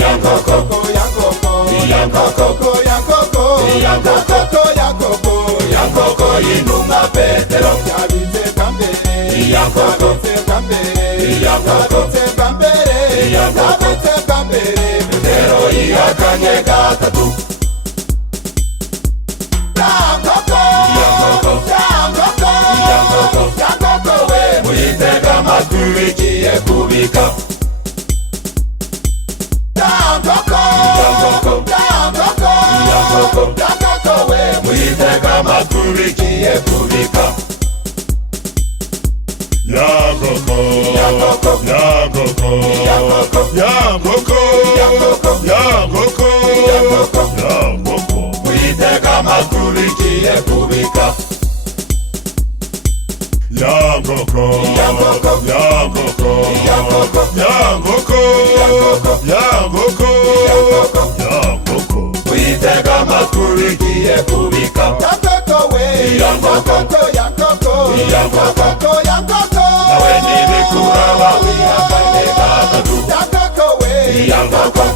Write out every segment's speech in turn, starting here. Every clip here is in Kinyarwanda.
Yankoko, Yankoko, Yankoko, Yankoko, inuma Petero, yabize kambere, Yankoko, yabize kambere, Petero ihakanye gatatu. Yankoko we, muyitega amatwi igiye kubika. Yankoko we, muyitega amatwi igiye kubika. Yankoko, Yankoko, Yankoko, Yankoko, Yankoko, Yankoko, Yankoko, Yankoko, Yankoko, muyitega amatwi igiye kubika. Yankoko, Yankoko, Yankoko, Yankoko, Yankoko, Yankoko, Yankoko, muyitega amatwi igiye kubika. Yankoko we, Yankoko, nawe nibikuraba wihakanye gatatu. Yankoko we, Yankoko,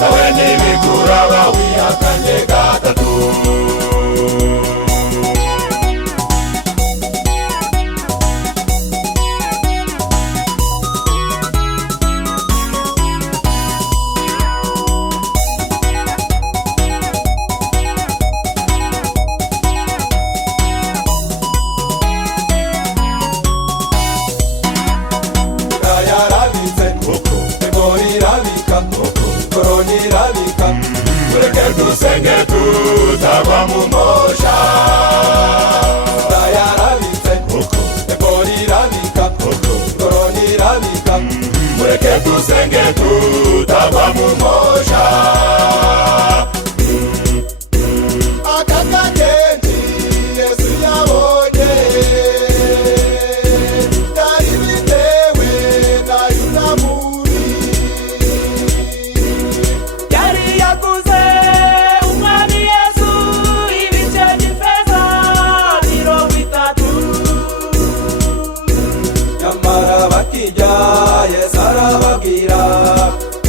nawe nibikuraba wihakanye gatatu. Mureke dusenge tutagwa mu mosha. Yarabitse, Ebola irabika, Korona irabika. Mureke dusenge tutagwa mu mosha. Akaka kenshi Yesu yabonye, yari bitewe na Yunamuri. Yesu arababwira,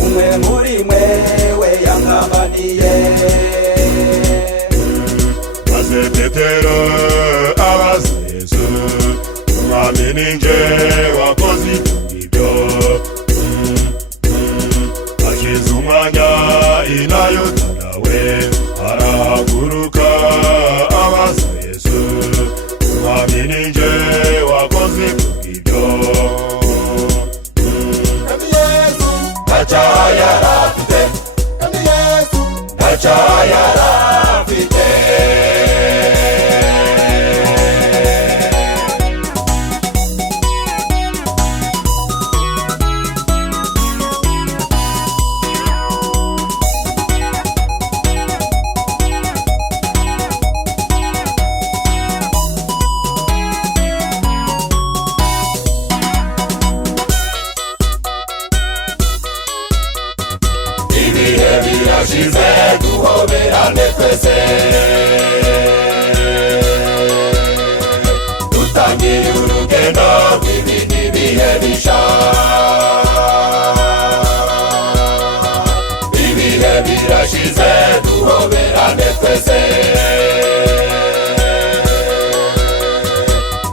umwe muri mwewe yankambaniye. maze Petero abaza Yesu, Mwami ni nje wakoze ibyo? Hashize umwanya inayota nawe arahaguruka abaza Yesu, Mwami ni nje wakoze ibyo? Ntacyaha yarafite, kandi Yesu ntacyaha yarafite. Ibihe birashize duhoberane twese, dutangiye urugendo rw'ibindi bihe bisha. Ibihe birashize duhoberane twese,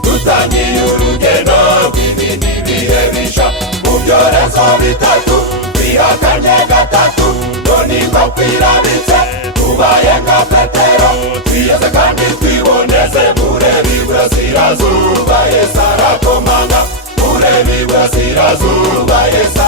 dutangiye urugendo rw'ibindi bihe bisha. Mu byorezo bitatu bihakanye gatatu, none kwirabitse tubaye nka Petero, twiyeze kandi twiboneze. Murebe iburasirazuba Yesu arakomanga, murebe iburasirazuba Yesu